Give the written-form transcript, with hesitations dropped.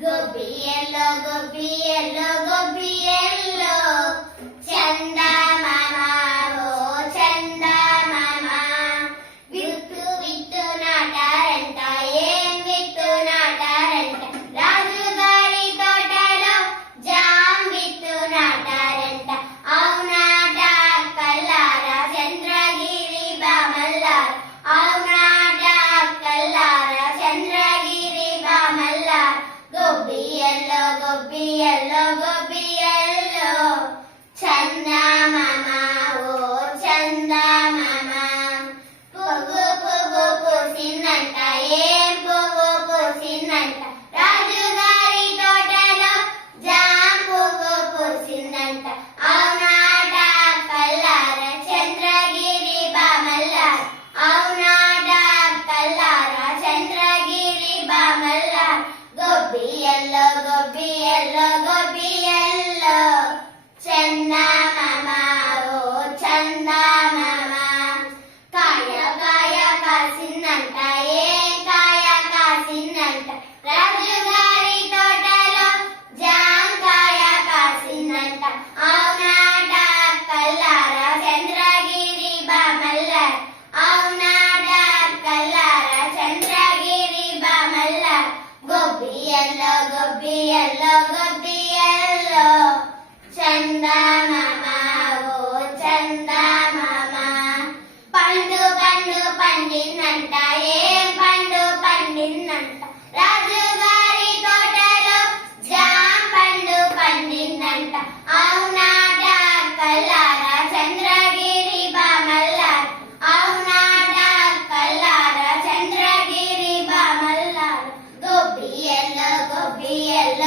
గొబ్బియల్లో గొబ్బియల్లో గొబ్బియల్లో చందమామ ఓ చందమామ విత్తు విత్తు నాటారంట ఏం విత్తు నాటారంట రాజుగారి తోటలో జామ్ విత్తు నాటారంట అవునాట కల్లారా చంద్రగిరి బామల్లారా అవునాట కల్లారా చంద్రగిరి బామల్లారా గొబ్బియల్లో గొబ్బియల్లో గొబ్బియల్లో చందమామ ఓ చందమామ పువ్వు పువ్వు పూసిందంట ఏం పువ్వు పూసిందంట రాజుగారి తోటలో జామ్ పువ్వు పూసిందంట అవునాట కల్లారా చంద్రగిరి బామల్లారా అవునాట కల్లారా చంద్రగిరి బామల్లారా గొబ్బియల్లో గొబ్బియల్లో గొబ్బియల్లో చందమామ ఓ చందమామ కాయ కాయ కాసిందంట ఏం కాయ కాసిందంట రాజుగారి తోటలో జాంకాయ కాసిందంట అవునాట కల్లారా చంద్రగిరి బామల్లారా అవునాట కల్లారా చంద్రగిరి బామల్లారా గొబ్బియల్లో గొబ్బియల్లో గొబ్బియల్లో చందమామ ఓ చందమామ పండు పండు పండిందంట ఏం పండు పండిందంట రాజుగారి తోటలో జామ పండు పండిందంట అవునాట కల్లారా చంద్రగిరి బామల్లారా అవునాట కల్లారా చంద్రగిరి బామల్లారా గొబ్బియల్లో గొబ్బియల్లో